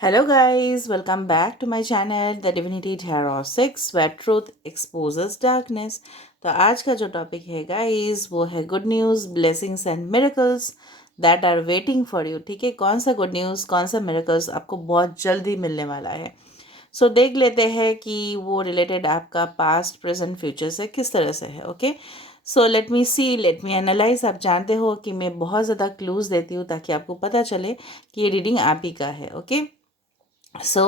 Hello guys, welcome back to my channel The Divinity Tarot 6 where truth exposes darkness। तो आज का जो topic है गाइस वो है good news, blessings and miracles that are waiting for you. ठीक है, कौन सा गुड न्यूज़, कौन सा मिरेकल्स आपको बहुत जल्दी मिलने वाला है। सो देख लेते हैं कि वो रिलेटेड आपका पास्ट प्रेजेंट फ्यूचर से किस तरह से है। ओके, सो लेट मी सी, लेट मी एनालाइज। आप जानते हो कि मैं बहुत ज़्यादा क्लूज़ देती हूँ ताकि आपको पता चले कि ये रीडिंग आप ही का है। Okay, so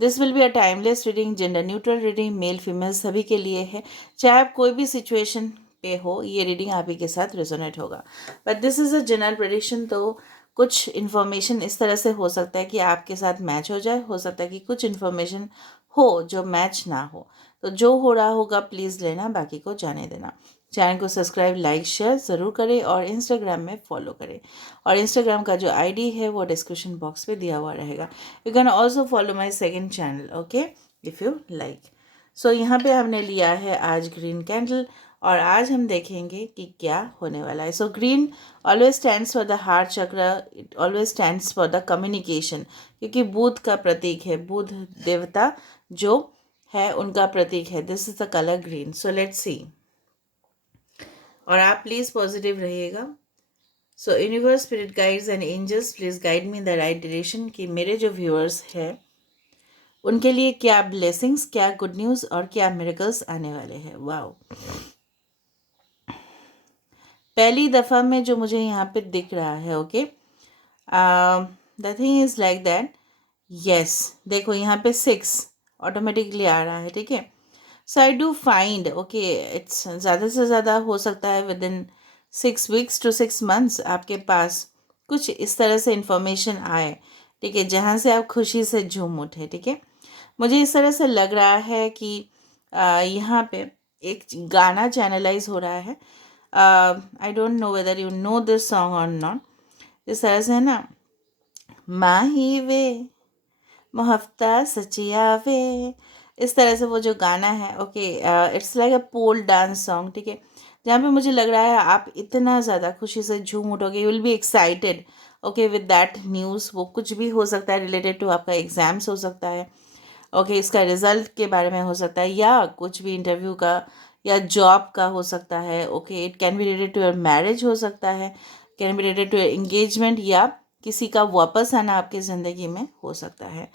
this will be a timeless reading, gender neutral reading, male female सभी के लिए है। चाहे आप कोई भी सिचुएशन पे हो, ये रीडिंग आप ही के साथ रेजोनेट होगा। But this is a general prediction, तो कुछ इन्फॉर्मेशन इस तरह से हो सकता है कि आपके साथ मैच हो जाए, हो सकता है कि कुछ इन्फॉर्मेशन हो जो मैच ना हो। तो जो हो रहा होगा प्लीज़ लेना, बाकी को जाने देना। चैनल को सब्सक्राइब, लाइक, शेयर ज़रूर करें और इंस्टाग्राम में फॉलो करें। और इंस्टाग्राम का जो आईडी है वो डिस्क्रिप्शन बॉक्स पे दिया हुआ रहेगा। You can also follow my second channel, okay, if you like. So यहाँ पे हमने लिया है आज ग्रीन कैंडल और आज हम देखेंगे कि क्या होने वाला है। So green always stands for the heart chakra, it always stands for the communication, क्योंकि बुध का प्रतीक है, बुध देवता जो है उनका प्रतीक है। This is the colour green. So let's see, और आप प्लीज़ पॉजिटिव रहिएगा। So universe, spirit guides and angels please guide me the right direction कि मेरे जो व्यूअर्स हैं उनके लिए क्या ब्लेसिंग्स, क्या गुड न्यूज़ और क्या मिरेकल्स आने वाले हैं। वाओ, पहली दफ़ा में जो मुझे यहाँ पे दिख रहा है, okay, the thing is like that. Yes, देखो यहाँ पे 6 ऑटोमेटिकली आ रहा है। ठीक है, so I do find, okay, it's ज़्यादा से ज़्यादा हो सकता है within 6 weeks to 6 months आपके पास कुछ इस तरह से इंफॉर्मेशन आए। ठीक है, जहाँ से आप खुशी से झूम उठे। ठीक है, मुझे इस तरह से लग रहा है कि यहाँ पे एक गाना चैनलाइज हो रहा है। I don't know whether you know this song और नॉट। इस तरह से है ना, माही वे मोहफ्ता सचिया वे, इस तरह से वो जो गाना है, okay, it's like a pole dance song. ठीक है, जहाँ पे मुझे लग रहा है आप इतना ज़्यादा खुशी से झूम उठोगे, you will be excited, okay, with that news. वो कुछ भी हो सकता है, रिलेटेड टू आपका एग्ज़ाम्स हो सकता है, ओके, इसका रिजल्ट के बारे में हो सकता है, या कुछ भी इंटरव्यू का या जॉब का हो सकता है। Okay, it can be related to your marriage हो सकता है, can be related to your engagement, या किसी का वापस आना आपकी ज़िंदगी में हो सकता है।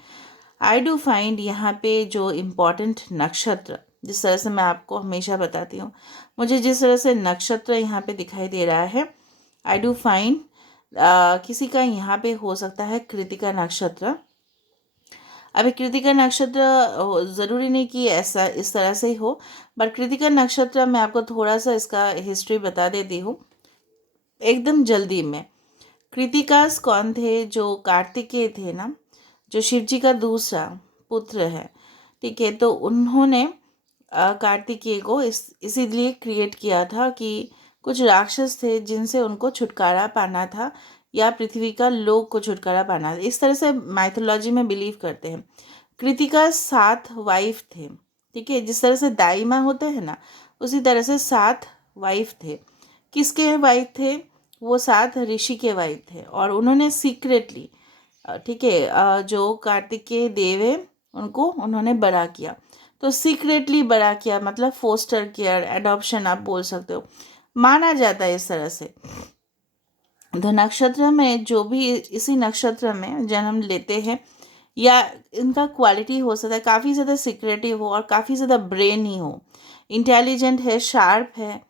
आई डू फाइंड यहाँ पे जो इम्पॉर्टेंट नक्षत्र, जिस तरह से मैं आपको हमेशा बताती हूँ, मुझे जिस तरह से नक्षत्र यहाँ पे दिखाई दे रहा है, आई डू फाइंड किसी का यहाँ पे हो सकता है कृतिका नक्षत्र। अभी कृतिका नक्षत्र ज़रूरी नहीं कि ऐसा इस तरह से ही हो, बट कृतिका नक्षत्र मैं आपको थोड़ा सा इसका हिस्ट्री बता देती हूँ एकदम जल्दी में। कृतिकास कौन थे? जो कार्तिकेय थे ना, जो शिव जी का दूसरा पुत्र है। ठीक है, तो उन्होंने कार्तिकेय को इसीलिए क्रिएट किया था कि कुछ राक्षस थे जिनसे उनको छुटकारा पाना था, या पृथ्वी का लोक को छुटकारा पाना था। इस तरह से माइथोलॉजी में बिलीव करते हैं। कृतिका 7 वाइफ थे। ठीक है, जिस तरह से दाई माँ होते हैं ना, उसी तरह से 7 वाइफ थे। किसके वाइफ थे? वो 7 ऋषि के वाइफ थे, और उन्होंने सीक्रेटली, ठीक है, जो कार्तिकेय देव है उनको उन्होंने बड़ा किया। तो सीक्रेटली बड़ा किया मतलब फोस्टर केयर, एडॉप्शन आप बोल सकते हो, माना जाता है इस तरह से। तो नक्षत्र में जो भी इसी नक्षत्र में जन्म लेते हैं, या इनका क्वालिटी हो सकता है काफ़ी ज़्यादा सिक्रेटिव हो और काफ़ी ज़्यादा ब्रेन ही हो, इंटेलिजेंट है, शार्प है।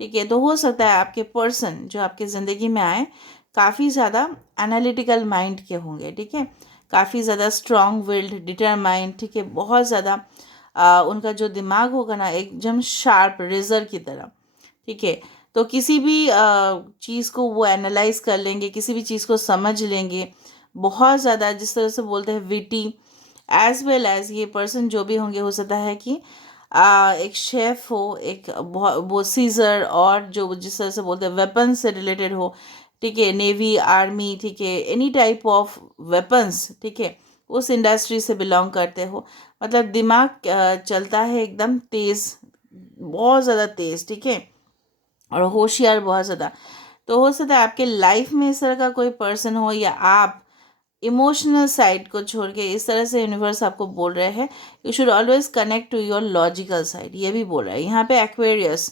ठीक है, तो हो सकता है आपके पर्सन जो आपके ज़िंदगी में आए काफ़ी ज़्यादा एनालिटिकल माइंड के होंगे। ठीक है, काफ़ी ज़्यादा स्ट्रॉन्ग विल्ड, डिटरमाइंड। ठीक है, बहुत ज़्यादा उनका जो दिमाग होगा ना एकदम शार्प रेजर की तरह। ठीक है, तो किसी भी चीज़ को वो एनालाइज कर लेंगे, किसी भी चीज़ को समझ लेंगे बहुत ज़्यादा, जिस तरह से बोलते हैं विटी। एज वेल एज ये पर्सन जो भी होंगे, हो सकता है कि एक शेफ हो, एक बहुत वो सीजर, और जो जिस तरह से बोलते हैं वेपन से रिलेटेड हो। ठीक है, नेवी, आर्मी, ठीक है, एनी टाइप ऑफ वेपन्स। ठीक है, उस इंडस्ट्री से बिलोंग करते हो। मतलब दिमाग चलता है एकदम तेज़, बहुत ज़्यादा तेज़। ठीक है, और होशियार बहुत ज़्यादा। तो हो सकता है आपके लाइफ में इस तरह का कोई पर्सन हो, या आप इमोशनल साइड को छोड़ के इस तरह से यूनिवर्स आपको बोल रहे हैं you should always connect to your logical side, ये भी बोल रहा है। यहाँ पे एक्वेरियस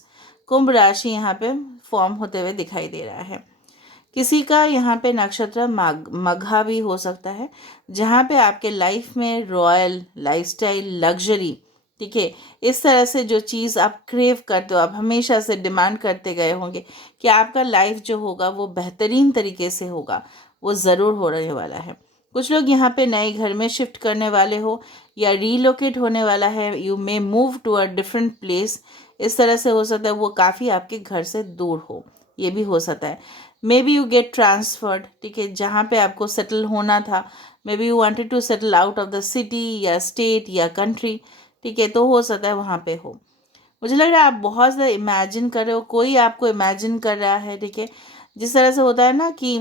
कुंभ राशि यहाँ पे फॉर्म होते हुए दिखाई दे रहा है। किसी का यहाँ पे नक्षत्र मघा भी हो सकता है, जहाँ पे आपके लाइफ में रॉयल लाइफस्टाइल, लग्जरी, ठीक है, इस तरह से जो चीज़ आप क्रेव करते हो, आप हमेशा से डिमांड करते गए होंगे कि आपका लाइफ जो होगा वो बेहतरीन तरीके से होगा, वो ज़रूर हो रहने वाला है। कुछ लोग यहाँ पे नए घर में शिफ्ट करने वाले हो या रीलोकेट होने वाला है, you may move to a different place, इस तरह से हो सकता है वो काफ़ी आपके घर से दूर हो, ये भी हो सकता है। Maybe you get transferred, ठीक है, जहाँ पे आपको सेटल होना था, maybe you wanted to settle out of the city या स्टेट या कंट्री, ठीक है, तो हो सकता है वहाँ पे हो। मुझे लग रहा है आप बहुत ज़्यादा इमेजिन कर रहे हो, कोई आपको इमेजिन कर रहा है, ठीक है, जिस तरह से होता है ना कि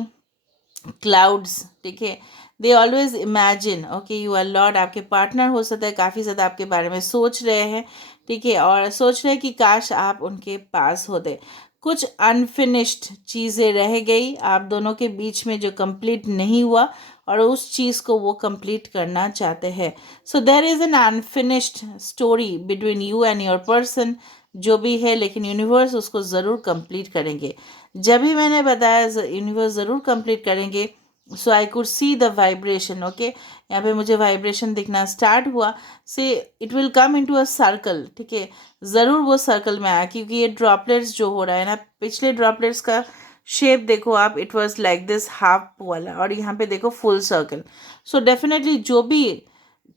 क्लाउड्स, ठीक है, they always imagine, okay, you are lord, आपके पार्टनर हो सकता है काफ़ी ज़्यादा आपके बारे में सोच रहे हैं, ठीक है, और सोच रहे हैं कि काश आप उनके पास होते। कुछ अनफिनिश्ड चीज़ें रह गई आप दोनों के बीच में जो कंप्लीट नहीं हुआ, और उस चीज़ को वो कंप्लीट करना चाहते हैं। So there is an unfinished story between you and your person, जो भी है, लेकिन यूनिवर्स उसको ज़रूर कंप्लीट करेंगे। जब भी मैंने बताया यूनिवर्स ज़रूर कंप्लीट करेंगे, so I could see the vibration, okay, यहाँ पे मुझे वाइब्रेशन दिखना स्टार्ट हुआ, so it will come into a circle, ठीक है, ज़रूर वो सर्कल में आया, क्योंकि ये ड्रॉपलेट्स जो हो रहा है ना, पिछले ड्रॉपलेट्स का शेप देखो आप, it was like this half वाला, और यहाँ पे देखो फुल सर्कल। सो डेफिनेटली जो भी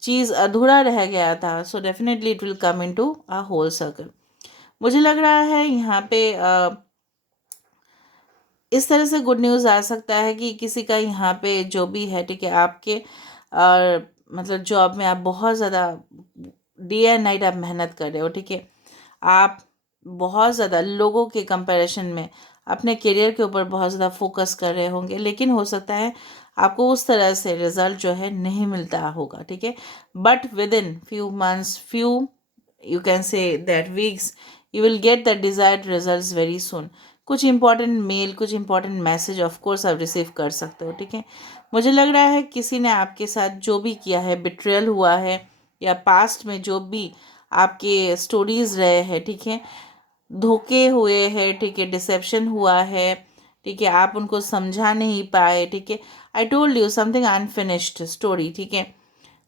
चीज़ अधूरा रह गया था, so definitely it will come into a whole circle. मुझे लग रहा है यहाँ पे इस तरह से गुड न्यूज़ आ सकता है कि किसी का यहाँ पे जो भी है, ठीक है, आपके मतलब जॉब में आप बहुत ज़्यादा डे एंड नाइट आप मेहनत कर रहे हो, ठीक है, आप बहुत ज़्यादा लोगों के कंपैरिजन में अपने करियर के ऊपर बहुत ज़्यादा फोकस कर रहे होंगे, लेकिन हो सकता है आपको उस तरह से रिजल्ट जो है नहीं मिलता होगा, ठीक है, but with in few months, few you can say that weeks, you will get the desired results very soon. कुछ इंपॉर्टेंट मेल, कुछ इंपॉर्टेंट मैसेज ऑफ कोर्स आप रिसीव कर सकते हो, ठीक है। मुझे लग रहा है किसी ने आपके साथ जो भी किया है, बिट्रेयल हुआ है, या पास्ट में जो भी आपके स्टोरीज रहे हैं, ठीक है, धोखे हुए हैं, ठीक है, डिसेप्शन हुआ है, ठीक है, आप उनको समझा नहीं पाए, ठीक है, I told you something unfinished story, ठीक है।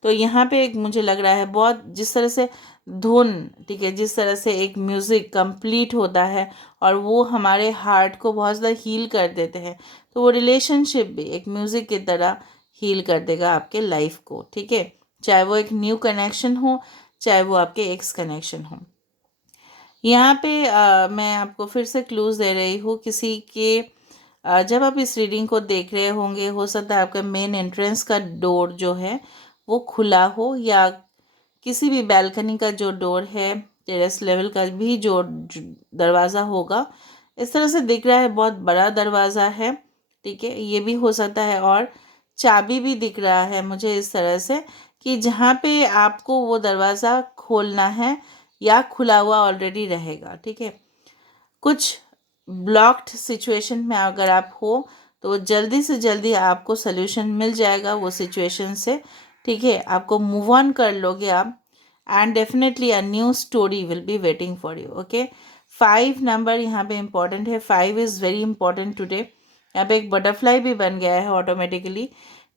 तो यहाँ पे एक मुझे लग रहा है बहुत, जिस तरह से धुन, ठीक है, जिस तरह से एक म्यूज़िक कंप्लीट होता है और वो हमारे हार्ट को बहुत ज़्यादा हील कर देते हैं, तो वो रिलेशनशिप भी एक म्यूज़िक की तरह हील कर देगा आपके लाइफ को, ठीक है, चाहे वो एक न्यू कनेक्शन हो, चाहे वो आपके एक्स कनेक्शन हो। यहाँ पे मैं आपको फिर से क्लूज़ दे रही हूँ, किसी के जब आप इस रीडिंग को देख रहे होंगे, हो सकता है आपका मेन एंट्रेंस का डोर जो है वो खुला हो, या किसी भी बैल्कनी का जो डोर है, टेरेस लेवल का भी जो दरवाज़ा होगा, इस तरह से दिख रहा है, बहुत बड़ा दरवाज़ा है, ठीक है, ये भी हो सकता है। और चाबी भी दिख रहा है मुझे इस तरह से कि जहाँ पे आपको वो दरवाज़ा खोलना है या खुला हुआ ऑलरेडी रहेगा, ठीक है। कुछ ब्लॉक्ड सिचुएशन में अगर आप हो तो जल्दी से जल्दी आपको सल्यूशन मिल जाएगा वो सिचुएशन से, ठीक है, आपको मूव ऑन कर लोगे आप, and definitely a new story will be waiting for you, okay. 5 number यहाँ पे इम्पॉर्टेंट है, 5 इज़ वेरी इंपॉर्टेंट टुडे। यहाँ पे एक बटरफ्लाई भी बन गया है ऑटोमेटिकली,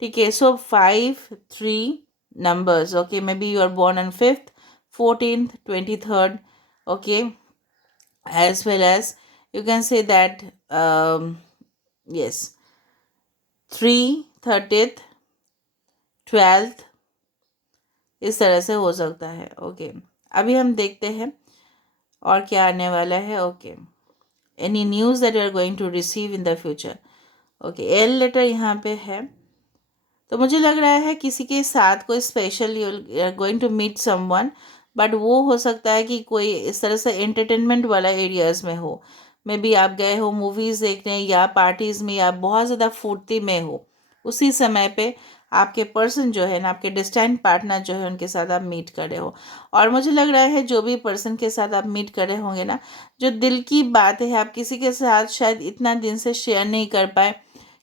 ठीक है। So 5 3 numbers, okay, maybe you are born on 5th 14th 23rd, okay, as well as you can say that yes, 3 30th 12th, इस तरह से हो सकता है, ओके। अभी हम देखते हैं और क्या आने वाला है, okay. Any news that you are going to receive in the future, okay, L letter यहाँ पे है, तो मुझे लग रहा है किसी के साथ कोई special, you are going to meet someone, but वो हो सकता है कि कोई इस तरह से एंटरटेनमेंट वाला एरियाज़ में हो, मे बी आप गए हो मूवीज़ देखने या पार्टीज़ में, या बहुत ज़्यादा फुर्ती में हो, उसी समय पे आपके पर्सन जो है ना, आपके डिस्टेंट पार्टनर जो है, उनके साथ आप मीट कर रहे हो। और मुझे लग रहा है जो भी पर्सन के साथ आप मीट कर रहे होंगे ना, जो दिल की बात है आप किसी के साथ शायद इतना दिन से शेयर नहीं कर पाए,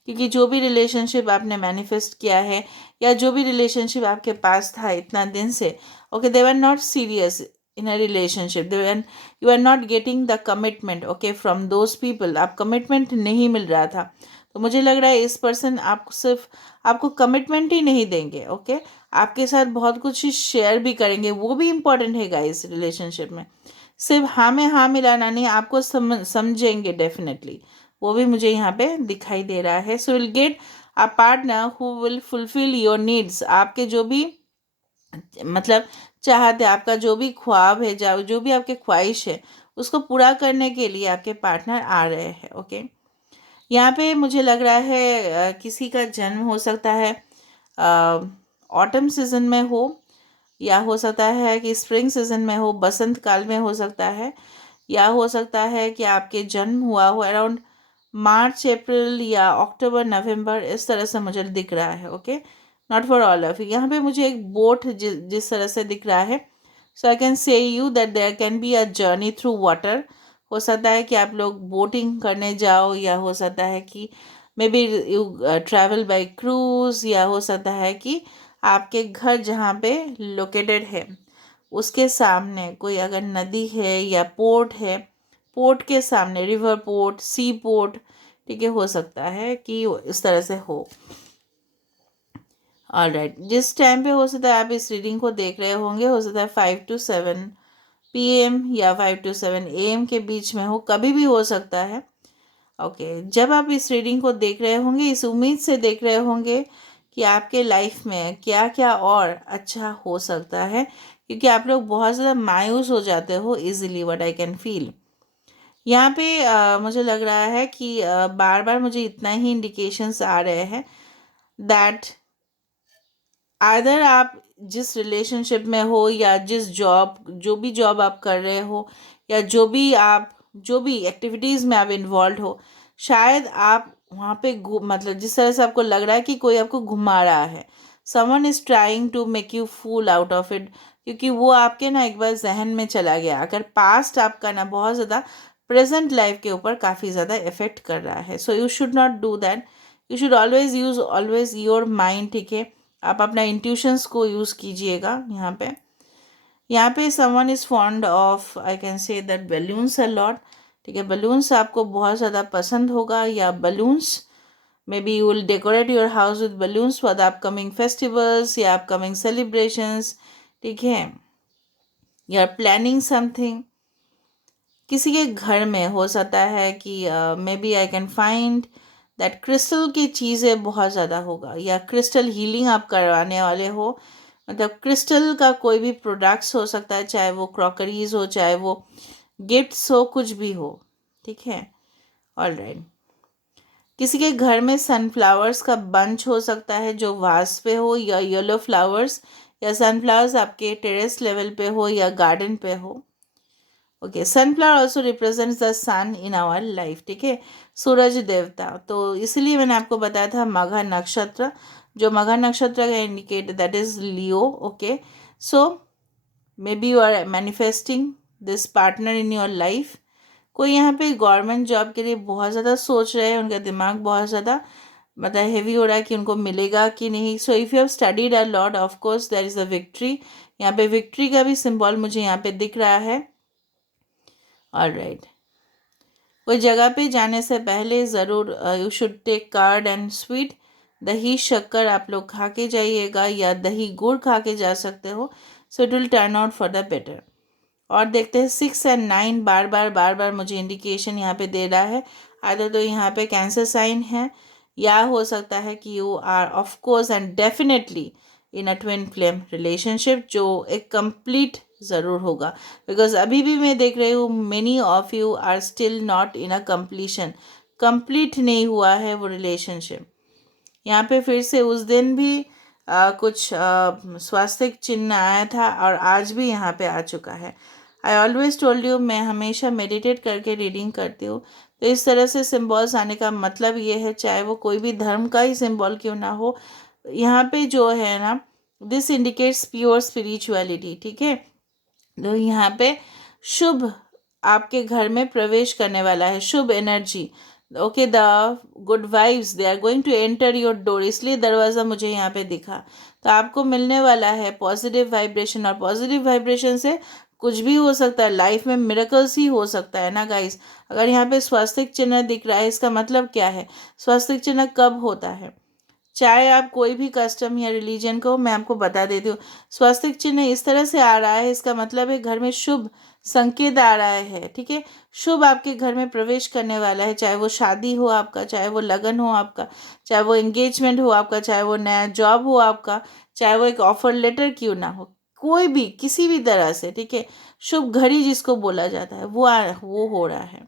क्योंकि जो भी रिलेशनशिप आपने मैनिफेस्ट किया है या जो भी रिलेशनशिप आपके पास था इतना दिन से, okay, they were not serious in a relationship, they were, you are not getting the commitment, okay, from those people, आप कमिटमेंट नहीं मिल रहा था। तो मुझे लग रहा है इस पर्सन आपको सिर्फ आपको कमिटमेंट ही नहीं देंगे, ओके, आपके साथ बहुत कुछ शेयर भी करेंगे, वो भी इम्पोर्टेंट है गाइस रिलेशनशिप में। सिर्फ हाँ में हाँ मिलाना नहीं, आपको समझेंगे डेफिनेटली, वो भी मुझे यहाँ पे दिखाई दे रहा है। So will get a partner who will fulfil your needs, आपके जो भी मतलब चाहते, आपका जो भी ख्वाब है, जो भी आपके ख्वाहिश है, उसको पूरा करने के लिए आपके पार्टनर आ रहे हैं, ओके। यहाँ पे मुझे लग रहा है किसी का जन्म हो सकता है ऑटम सीजन में हो, या हो सकता है कि स्प्रिंग सीजन में हो, बसंत काल में हो सकता है, या हो सकता है कि आपके जन्म हुआ हो अराउंड मार्च अप्रैल या अक्टूबर नवंबर, इस तरह से मुझे दिख रहा है, okay. Not for all of you. यहाँ पे मुझे एक बोट जिस तरह से दिख रहा है, so I can say you that there can be a journey through water. हो सकता है कि आप लोग बोटिंग करने जाओ, या हो सकता है कि maybe you travel by cruise, या हो सकता है कि आपके घर जहाँ पे लोकेटेड है उसके सामने कोई अगर नदी है या पोर्ट है, पोर्ट के सामने रिवर पोर्ट, सी पोर्ट, ठीक है, हो सकता है कि इस तरह से हो। ऑलराइट, जिस टाइम पे हो सकता है आप इस रीडिंग को देख रहे होंगे, हो सकता है 5 to 7 PM या 5 to 7 AM के बीच में हो, कभी भी हो सकता है, ओके। जब आप इस रीडिंग को देख रहे होंगे, इस उम्मीद से देख रहे होंगे कि आपके लाइफ में क्या क्या और अच्छा हो सकता है, क्योंकि आप लोग बहुत ज़्यादा मायूस हो जाते हो easily, what I can feel. यहाँ पे मुझे लग रहा है कि बार बार मुझे इतना ही इंडिकेशंस आ रहे हैं दैट आइदर आप जिस रिलेशनशिप में हो, या जिस जॉब, जो भी जॉब आप कर रहे हो, या जो भी एक्टिविटीज़ में आप इन्वॉल्व हो, शायद आप वहाँ पे मतलब जिस तरह से आपको लग रहा है कि कोई आपको घुमा रहा है, someone is trying to make you fool out of it, क्योंकि वो आपके ना एक बार जहन में चला गया, अगर पास्ट आपका ना बहुत ज़्यादा प्रेजेंट लाइफ के ऊपर काफ़ी ज़्यादा इफेक्ट कर रहा है। So you should not do that, you should always your mind, ठीक है। आप अपना इंट्यूशंस को यूज़ कीजिएगा। यहाँ पे someone is fond of, I can say that balloons a lot, ठीक है, बलून्स आपको बहुत ज़्यादा पसंद होगा, या balloons may be you will decorate your house with balloons for the upcoming festivals या अपकमिंग सेलिब्रेशंस, ठीक है, यू आर प्लानिंग समथिंग। किसी के घर में हो सकता है कि maybe I can find that crystal की चीज़ें बहुत ज़्यादा होगा, या क्रिस्टल हीलिंग आप करवाने वाले हो, मतलब क्रिस्टल का कोई भी प्रोडक्ट्स हो सकता है, चाहे वो क्रॉकरीज हो, चाहे वो गिफ्ट्स हो, कुछ भी हो, ठीक है। ऑलराइट, किसी के घर में सनफ्लावर्स का बंच हो सकता है जो वास पे हो, या येलो फ्लावर्स या सनफ्लावर्स आपके टेरेस लेवल पे हो या गार्डन पे हो, okay. Sunflower also represents the sun in our life, ठीक है, सूरज देवता। तो इसलिए मैंने आपको बताया था मघा नक्षत्र, जो मघा नक्षत्र का indicate that is Leo, okay. So maybe you are manifesting this partner in your life. कोई यहाँ पे गवर्नमेंट जॉब के लिए बहुत ज़्यादा सोच रहे हैं, उनका दिमाग बहुत ज़्यादा मतलब हैवी हो रहा है कि उनको मिलेगा कि नहीं। So if you have studied a lot, of course there is a victory, यहाँ पे विक्ट्री का भी सिंबल मुझे यहाँ पे दिख रहा है। ऑलराइट, कोई जगह पे जाने से पहले ज़रूर you should take curd and sweet, दही शक्कर आप लोग खा के जाइएगा, या दही गुड़ खा के जा सकते हो, so it will turn out for the better. और देखते हैं 6 और 9 बार बार मुझे इंडिकेशन यहाँ पे दे रहा है, आदर तो यहाँ पे कैंसर साइन है, या हो सकता है कि you are of course and definitely in a twin flame relationship, जो एक कंप्लीट ज़रूर होगा, बिकॉज अभी भी मैं देख रही हूँ many of you are still not in a completion, complete नहीं हुआ है वो रिलेशनशिप। यहाँ पे फिर से उस दिन भी कुछ स्वास्थ्य चिन्ह आया था, और आज भी यहाँ पे आ चुका है। आई ऑलवेज टोल्ड यू, मैं हमेशा मेडिटेट करके रीडिंग करती हूँ, तो इस तरह से सिम्बॉल्स आने का मतलब ये है, चाहे वो कोई भी धर्म का ही सिम्बॉल क्यों ना हो, यहाँ पे जो है ना, दिस इंडिकेट्स प्योर स्पिरिचुअलिटी, ठीक है। तो यहाँ पे शुभ आपके घर में प्रवेश करने वाला है, शुभ energy, okay, the good vibes they are going to enter your door, इसलिए दरवाज़ा मुझे यहाँ पे दिखा। तो आपको मिलने वाला है पॉजिटिव वाइब्रेशन, और पॉजिटिव वाइब्रेशन से कुछ भी हो सकता है, लाइफ में मिरेकल्स ही हो सकता है ना गाइस। अगर यहाँ पे स्वास्तिक चिन्ह दिख रहा है, इसका मतलब क्या है? स्वास्तिक चिन्ह कब होता है? चाहे आप कोई भी कस्टम या रिलीजन को, मैं आपको बता देती हूँ। स्वास्तिक चिन्ह इस तरह से आ रहा है, इसका मतलब है घर में शुभ संकेत आ रहा है, ठीक है। शुभ आपके घर में प्रवेश करने वाला है, चाहे वो शादी हो आपका, चाहे वो लगन हो आपका, चाहे वो एंगेजमेंट हो आपका, चाहे वो नया जॉब हो आपका, चाहे वो एक ऑफर लेटर क्यों ना हो, कोई भी किसी भी तरह से, ठीक है। शुभ घड़ी जिसको बोला जाता है वो हो रहा है।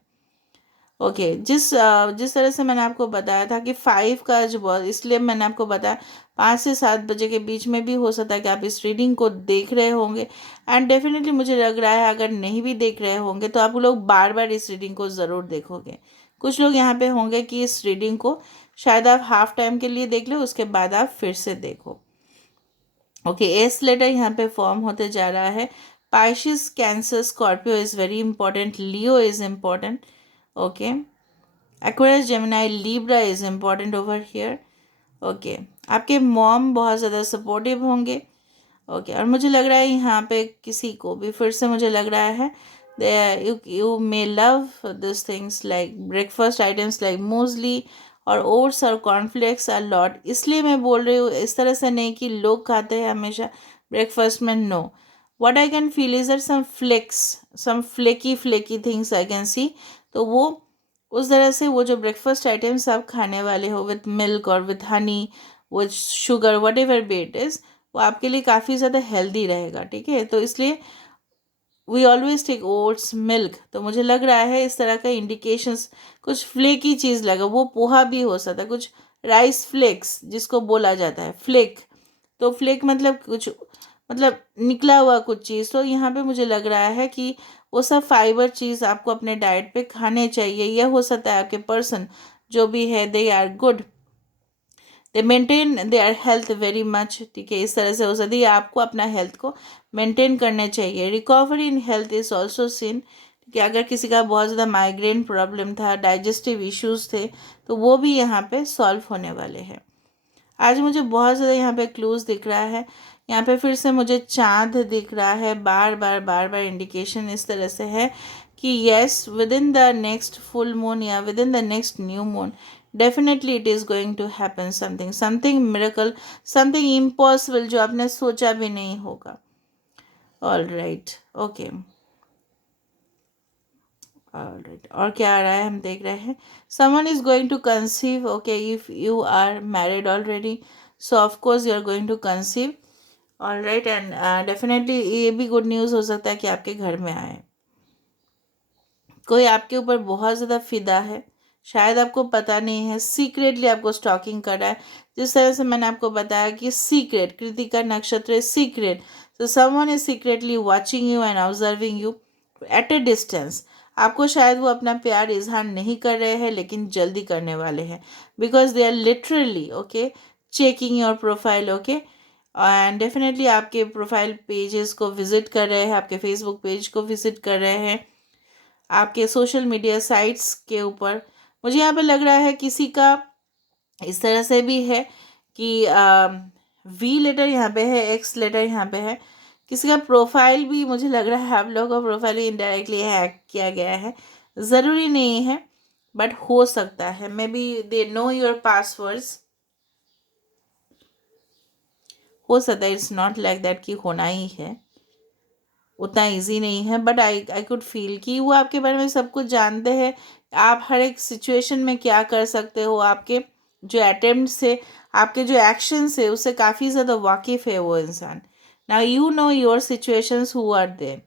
ओके, जिस तरह से मैंने आपको बताया था कि 5 का जो बहुत, इसलिए मैंने आपको बताया 5 से 7 बजे के बीच में भी हो सकता है कि आप इस रीडिंग को देख रहे होंगे। एंड डेफिनेटली मुझे लग रहा है अगर नहीं भी देख रहे होंगे तो आप लोग बार बार इस रीडिंग को ज़रूर देखोगे। कुछ लोग यहाँ पे होंगे कि इस रीडिंग को शायद आप हाफ टाइम के लिए देख लो, उसके बाद आप फिर से देखो। ओके, एस लेटर यहाँ पे फॉर्म होते जा रहा है। Pisces, Cancer, Scorpio is very important, Leo is important. Okay, Aquarius, Gemini, Libra is important over here. Okay, आपके मॉम बहुत ज़्यादा सपोर्टिव होंगे। ओके, और मुझे लग रहा है यहाँ पे किसी को भी फिर से मुझे लग रहा है you may love this things like breakfast items like muesli और ओट्स और कॉर्नफ्लेक्स आर लॉट। इसलिए मैं बोल रही हूँ इस तरह से नहीं कि लोग खाते हैं हमेशा ब्रेकफास्ट में, no. What I can feel is that some flaky things I can see. तो वो उस तरह से वो जो ब्रेकफास्ट आइटम्स आप खाने वाले हो विथ मिल्क और with Honey, with sugar, what ever be it is, वो आपके लिए काफ़ी ज़्यादा हेल्दी रहेगा, ठीक है। तो इसलिए we always take oats, milk. तो मुझे लग रहा है इस तरह का इंडिकेशंस, कुछ फ्लेकी चीज़ लगा, वो पोहा भी हो सकता है, कुछ राइस फ्लेक्स जिसको बोला जाता है फ्लेक। तो फ्लेक मतलब कुछ, मतलब निकला हुआ कुछ चीज़। तो यहाँ पे मुझे लग रहा है कि वो सब फाइबर चीज़ आपको अपने डाइट पे खाने चाहिए। यह हो सकता है आपके पर्सन जो भी है, they are good, they maintain their health very much, ठीक है। इस तरह से हो सकती है आपको अपना हेल्थ को मेंटेन करने चाहिए। Recovery in health is also seen, कि अगर किसी का बहुत ज़्यादा माइग्रेन प्रॉब्लम था, डाइजेस्टिव इश्यूज थे, तो वो भी यहाँ पे सॉल्व होने वाले हैं। आज मुझे बहुत ज़्यादा यहाँ पे क्लूज दिख रहा है। यहाँ पे फिर से मुझे चाँद दिख रहा है, बार बार इंडिकेशन इस तरह से है कि yes, within the next full moon या within the next new moon definitely it is going to happen something miracle, something impossible जो आपने सोचा भी नहीं होगा। ऑल राइट, ओके, ऑलराइट, और क्या आ रहा है हम देख रहे हैं। Someone is going to conceive, okay, if you are married already, so of course you are going to conceive. Alright, and definitely ये भी गुड न्यूज़ हो सकता है कि आपके घर में आए। कोई आपके ऊपर बहुत ज़्यादा फिदा है, शायद आपको पता नहीं है, सीक्रेटली आपको स्टॉकिंग कर रहा है। जिस तरह से मैंने आपको बताया कि सीक्रेट, कृतिका नक्षत्र secret, so someone is secretly watching you and observing you at a distance। आपको शायद वो अपना प्यार इजहार नहीं कर रहे हैं, लेकिन जल्दी करने वाले हैं, because they are literally okay checking your profile, okay, and definitely आपके प्रोफाइल पेजेस को विजिट कर रहे हैं, आपके फेसबुक पेज को विजिट कर रहे हैं, आपके सोशल मीडिया साइट्स के ऊपर। मुझे यहाँ पे लग रहा है किसी का इस तरह से भी है कि वी लेटर यहाँ पे है, एक्स लेटर यहाँ पे है, किसी का प्रोफाइल भी मुझे लग रहा है आप लोगों का प्रोफाइल भी इनडायरेक्टली हैक किया गया है। ज़रूरी नहीं है, बट हो सकता है, may be they know your passwords, हो सकता है। इट्स नॉट लाइक दैट कि होना ही है, उतना इजी नहीं है, बट आई कुड फील कि वो आपके बारे में सब कुछ जानते हैं। आप हर एक सिचुएशन में क्या कर सकते हो, आपके जो अटेम्प्ट से, आपके जो एक्शन से, उससे काफ़ी ज़्यादा वाकिफ़ है वो इंसान। Now you know your situations who are there.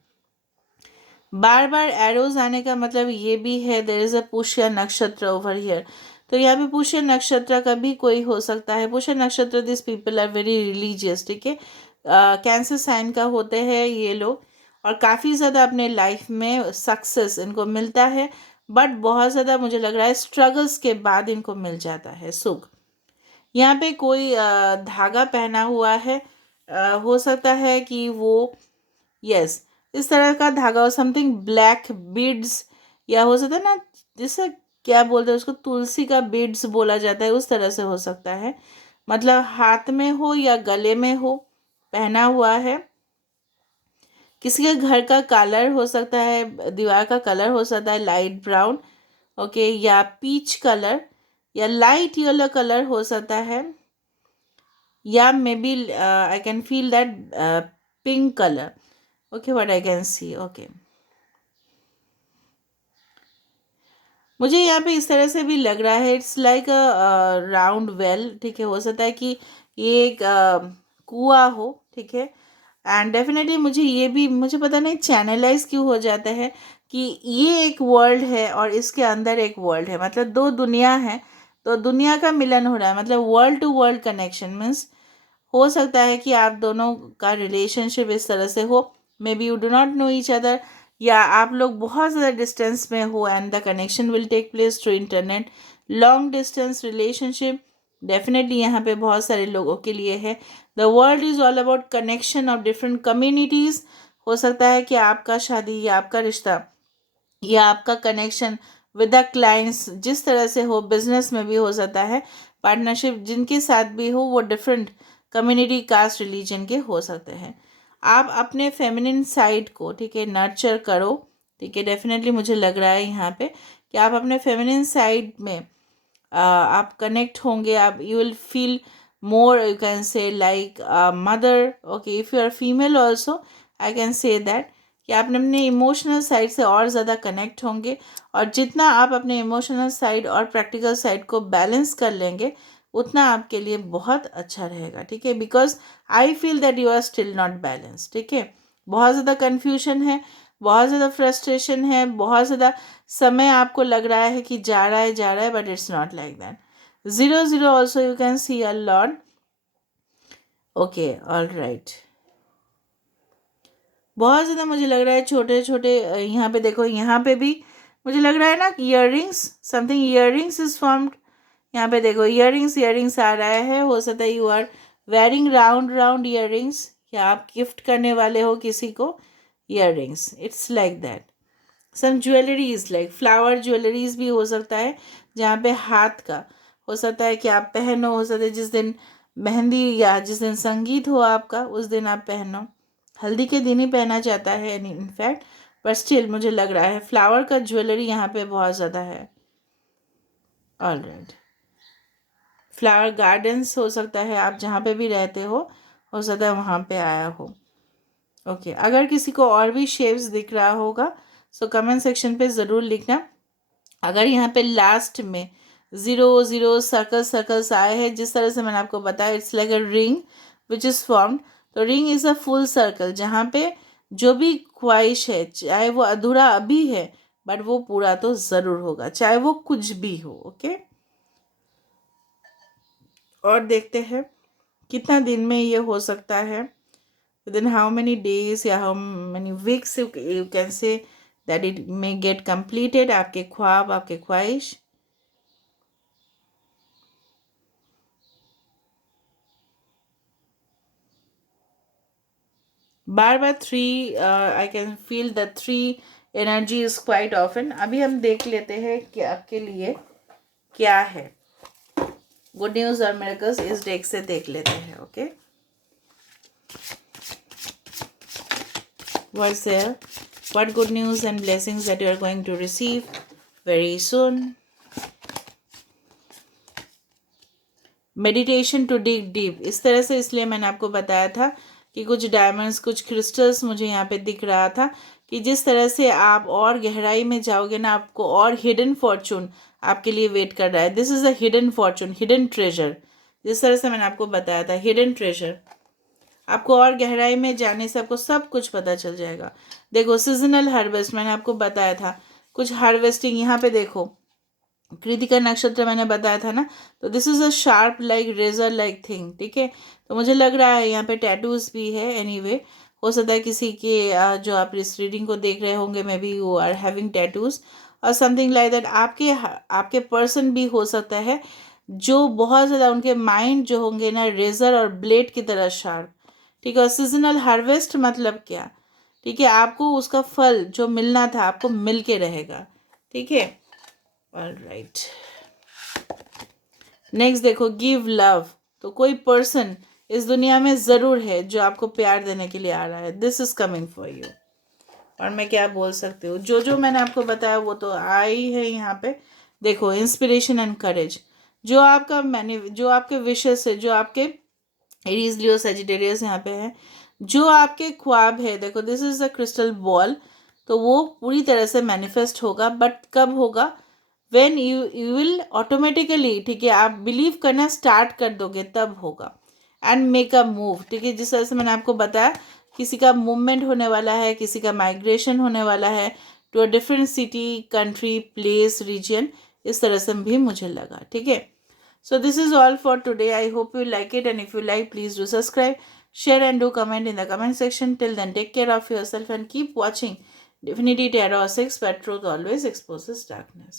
बार बार एरोज आने का मतलब ये भी है देयर इज़ अ पुष्य नक्षत्र ओवर हियर। तो यहाँ पे पुष्य नक्षत्र का भी कोई हो सकता है। पुष्य नक्षत्र, this people are very religious, ठीक है। कैंसर साइन का होते हैं ये लोग, और काफ़ी ज़्यादा अपने लाइफ में सक्सेस इनको मिलता है, बट बहुत ज़्यादा मुझे लग रहा है स्ट्रगल्स के बाद इनको मिल जाता है सुख। यहाँ पे कोई धागा पहना हुआ है, हो सकता है कि वो, यस, इस तरह का धागा और समथिंग ब्लैक बीड्स, या हो सकता है ना, जैसे क्या बोलते हैं उसको, तुलसी का बीड्स बोला जाता है, उस तरह से हो सकता है। मतलब हाथ में हो या गले में हो, पहना हुआ है। किसी के घर का कलर हो सकता है, दीवार का कलर हो सकता है लाइट ब्राउन, ओके, या पीच कलर या लाइट येलो कलर हो सकता है, या maybe I can feel that pink colour, okay, what I can see, okay. मुझे यहाँ पे इस तरह से भी लग रहा है, it's like a round well, ठीक है, हो सकता है कि ये एक कुआं हो, ठीक है। एंड डेफिनेटली मुझे ये भी, मुझे पता नहीं चैनलाइज क्यों हो जाता है कि ये एक वर्ल्ड है और इसके अंदर एक वर्ल्ड है, मतलब दो दुनिया है, तो दुनिया का मिलन हो रहा है, मतलब world to world connection means हो सकता है कि आप दोनों का रिलेशनशिप इस तरह से हो, maybe you do not know each other, या आप लोग बहुत ज़्यादा डिस्टेंस में हो and the connection will take place through internet. Long distance relationship definitely यहाँ पे बहुत सारे लोगों के लिए है। The world is all about connection of different communities. हो सकता है कि आपका शादी या आपका रिश्ता या आपका कनेक्शन विद द क्लाइंट्स जिस तरह से हो, बिजनेस में भी हो सकता है, पार्टनरशिप जिनके साथ भी हो वो डिफरेंट कम्युनिटी, कास्ट, रिलीजन के हो सकते हैं। आप अपने फेमिनिन साइड को, ठीक है, नर्चर करो, ठीक है। डेफिनेटली मुझे लग रहा है यहाँ पे कि आप अपने फेमिनिन साइड में आप कनेक्ट होंगे, आप you will feel more, you can say like mother, okay, if you are female also I can say that कि आप अपने इमोशनल साइड से और ज़्यादा कनेक्ट होंगे, और जितना आप अपने इमोशनल साइड और प्रैक्टिकल साइड को बैलेंस कर लेंगे उतना आपके लिए बहुत अच्छा रहेगा, ठीक है। Because I feel that you are still not balance, ठीक है। बहुत ज़्यादा कन्फ्यूजन है, बहुत ज़्यादा फ्रस्ट्रेशन है, बहुत ज़्यादा समय आपको लग रहा है कि जा रहा है, but it's not like that. 0 0 also you can see a lot, okay, all right. बहुत ज़्यादा मुझे लग रहा है छोटे छोटे, यहाँ पे देखो, यहाँ पे भी मुझे लग रहा है ना year rings, something year rings is formed. यहाँ पे देखो ईयर रिंग्स आ रहा है, हो सकता है you are wearing round round earrings, या आप गिफ्ट करने वाले हो किसी को earrings, it's like that. Some jewelleries like flower jewelleries भी हो सकता है, जहाँ पे हाथ का हो सकता है कि आप पहनो, हो सकता है जिस दिन मेहंदी या जिस दिन संगीत हो आपका उस दिन आप पहनो, हल्दी के दिन ही पहना जाता है इनफैक्ट, पर स्टिल मुझे लग रहा है फ्लावर का ज्वेलरी यहाँ पे बहुत ज़्यादा है। ऑलराइट, फ्लावर गार्डन्स हो सकता है, आप जहाँ पे भी रहते हो सकता है वहाँ पे आया हो, ओके। अगर किसी को और भी शेप्स दिख रहा होगा सो कमेंट सेक्शन पे ज़रूर लिखना। अगर यहाँ पे लास्ट में 0 0 सर्कल्स आए हैं, जिस तरह से मैंने आपको बताया, it's like a ring which is formed, तो ring is a full circle, जहाँ पे जो भी ख्वाहिश है चाहे वो अधूरा अभी है बट वो पूरा तो ज़रूर होगा, चाहे वो कुछ भी हो, ओके। और देखते हैं कितना दिन में ये हो सकता है, within how many days या how many weeks you can say that it may get completed, आपके ख्वाब, आपके ख्वाहिश। बार बार 3, आई can feel the 3 energy is quite often. अभी हम देख लेते हैं कि आपके लिए क्या है, गुड न्यूज़ और मिरेकल्स इस डेक से देख लेते हैं, okay. What's there? What good news and blessings that you are going to receive very soon? Meditation to dig deep, इस तरह से इसलिए मैंने आपको बताया था कि कुछ डायमंड्स, कुछ क्रिस्टल्स मुझे यहाँ पे दिख रहा था कि जिस तरह से आप और गहराई में जाओगे ना, आपको और हिडन फॉर्चून आपके लिए वेट कर रहा है। This is a hidden Fortune, hidden treasure, जिस तरह से मैंने आपको बताया था, हिडन ट्रेजर। आपको और गहराई में जाने से आपको सब कुछ पता चल जाएगा। देखो सीजनल हार्वेस्ट मैंने आपको बताया था, कुछ हार्वेस्टिंग यहाँ पे देखो, कृतिका नक्षत्र मैंने बताया था ना, तो this is a sharp like razor like thing, ठीक है। तो मुझे लग रहा है यहाँ पे टैटूज भी है, एनीवे हो सकता है किसी के जो आप इस रीडिंग को देख रहे होंगे maybe you are having tattoos और समथिंग लाइक दैट। आपके पर्सन भी हो सकता है जो बहुत ज़्यादा उनके माइंड जो होंगे ना रेजर और ब्लेड की तरह शार्प, ठीक है। और सीजनल हार्वेस्ट मतलब क्या, ठीक है, आपको उसका फल जो मिलना था आपको मिल के रहेगा, ठीक है, ऑलराइट, नेक्स्ट देखो, गिव लव। तो कोई पर्सन इस दुनिया में ज़रूर है जो आपको प्यार देने के लिए आ रहा है, this is coming for you. और मैं क्या बोल सकती हूँ, जो मैंने आपको बताया वो तो आई है यहाँ पे। देखो, इंस्पिरेशन एंड करेज, जो आपका जो आपके विशेस है, जो आपके एरीज लियो सेजिटेरियस यहाँ पे है, जो आपके ख्वाब है, देखो this is a crystal ball, तो वो पूरी तरह से मैनिफेस्ट होगा। बट कब होगा? व्हेन यू विल ऑटोमेटिकली, ठीक है, आप बिलीव करना स्टार्ट कर दोगे तब होगा। एंड मेक अ मूव, ठीक है, जिस तरह से मैंने आपको बताया, किसी का मूवमेंट होने वाला है, किसी का माइग्रेशन होने वाला है to a different city, country, place, region, इस तरह से भी मुझे लगा, ठीक है। So this is all for today. I hope you like it, and if you like, please do subscribe, share and do comment in the comment section. Till then, take care of yourself and keep watching Divinity Tarot 6, where truth always exposes darkness.